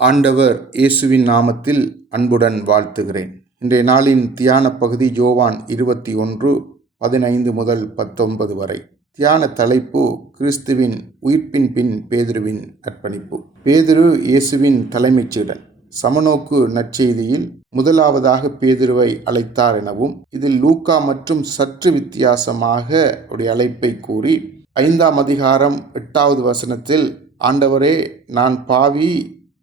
ஆண்டவர் இயேசுவின் நாமத்தில் அன்புடன் வாழ்த்துகிறேன். இன்றைய நாளின் தியான பகுதி ஜோவான் இருபத்தி ஒன்று பதினைந்து முதல் பத்தொன்பது வரை. தியான தலைப்பு கிறிஸ்துவின் உயிர்ப்பின் பின் பேதுருவின் அர்ப்பணிப்பு. பேதுரு இயேசுவின் தலைமைச் சீடன். சமநோக்கு நற்செய்தியில் முதலாவதாக பேதுருவை அழைத்தார் எனவும் இதில் லூக்கா மற்றும் சற்று வித்தியாசமாக அவருடைய அழைப்பை கூறி ஐந்தாம் அதிகாரம் எட்டாவது வசனத்தில் ஆண்டவரே நான் பாவி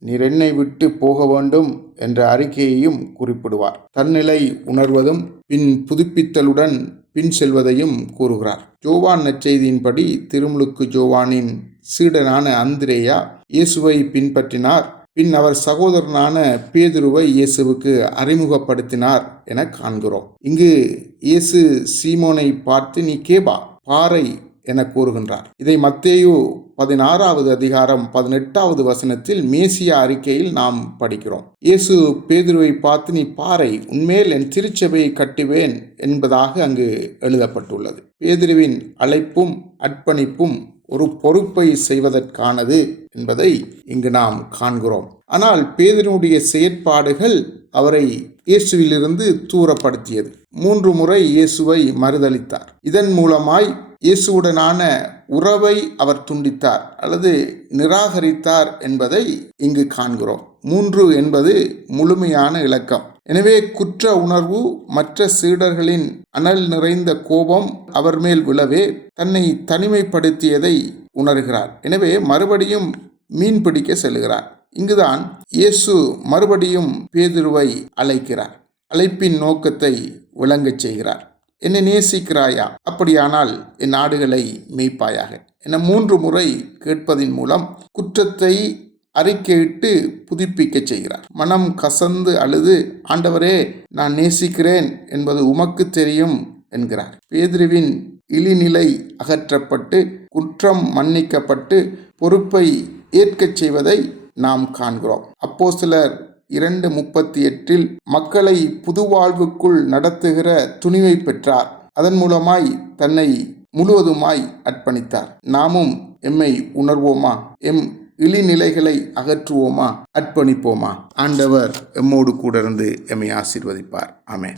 நீர் என்னை விட்டு போக வேண்டும் என்ற அறிக்கையையும் குறிப்பிடுவார். தன்னிலை உணர்வதும் பின் புதுப்பித்தலுடன் பின் செல்வதையும் கூறுகிறார். ஜோவான் நற்செய்தியின்படி திருமுழுக்கு ஜோவானின் சீடனான அந்திரேயா இயேசுவை பின்பற்றினார். பின் அவர் சகோதரனான பேதுருவை இயேசுவுக்கு அறிமுகப்படுத்தினார் என காண்கிறோம். இங்கு இயேசு சீமோனை பார்த்து நீ கேபா பாறை என கூறுகின்றார். இதை மத்தேயு பதினாறாவது அதிகாரம் பதினெட்டாவது வசனத்தில் மேசியா அறிக்கையில் நாம் படிக்கிறோம். இயேசு பேதுருவை பார்த்து நீ பாறை உன்மேல் என் திருச்சபையை கட்டுவேன் என்பதாக அங்கு எழுதப்பட்டுள்ளது. பேதுருவின் அழைப்பும் அர்ப்பணிப்பும் ஒரு பொறுப்பை செய்வதற்கானது என்பதை இங்கு நாம் காண்கிறோம். ஆனால் பேதனுடைய செயற்பாடுகள் அவரை இயேசுவிலிருந்து தூரப்படுத்தியது. மூன்று முறை இயேசுவை மறுதளித்தார் இதன் மூலமாய் இயேசுவுடனான உறவை அவர் துண்டித்தார் அல்லது நிராகரித்தார் என்பதை இங்கு காண்கிறோம். மூன்று என்பது முழுமையான இலக்கம். எனவே குற்ற உணர்வு மற்ற சீடர்களின் அனல் நிறைந்த கோபம் அவர் மேல் விழவே தன்னை தனிமைப்படுத்தியதை உணர்கிறார். எனவே மறுபடியும் மீன் பிடிக்க செல்கிறார். இங்குதான் இயேசு மறுபடியும் பேதுருவை அழைக்கிறார். அழைப்பின் நோக்கத்தை விளங்கச் செய்கிறார். என்னை நேசிக்கிறாயா? அப்படியானால் என் நாடுகளை மெய்ப்பாயாக. என மூன்று முறை கேட்பதின் மூலம் குற்றத்தை அறிக்கையிட்டு புதுப்பிக்க செய்கிறார். மனம் கசந்து அழுது ஆண்டவரே நான் நேசிக்கிறேன் என்பது உமக்கு தெரியும் என்கிறார். பேதுருவின் இழிநிலை அகற்றப்பட்டு குற்றம் மன்னிக்கப்பட்டு பொறுப்பை ஏற்கச் செய்வதை நாம் காண்கிறோம். அப்போ சிலர் இரண்டு முப்பத்தி எட்டில் மக்களை புதுவாழ்வுக்குள் நடத்துகிற துணிவை பெற்றார். அதன் மூலமாய் தன்னை முழுவதுமாய் அர்ப்பணித்தார். நாமும் எம்மை உணர்வோமா? எம் இழிநிலைகளை அகற்றுவோமா? அர்ப்பணிப்போமா? ஆண்டவர் எம்மோடு கூட இருந்து எம்மை ஆசீர்வதிப்பார். ஆமேன்.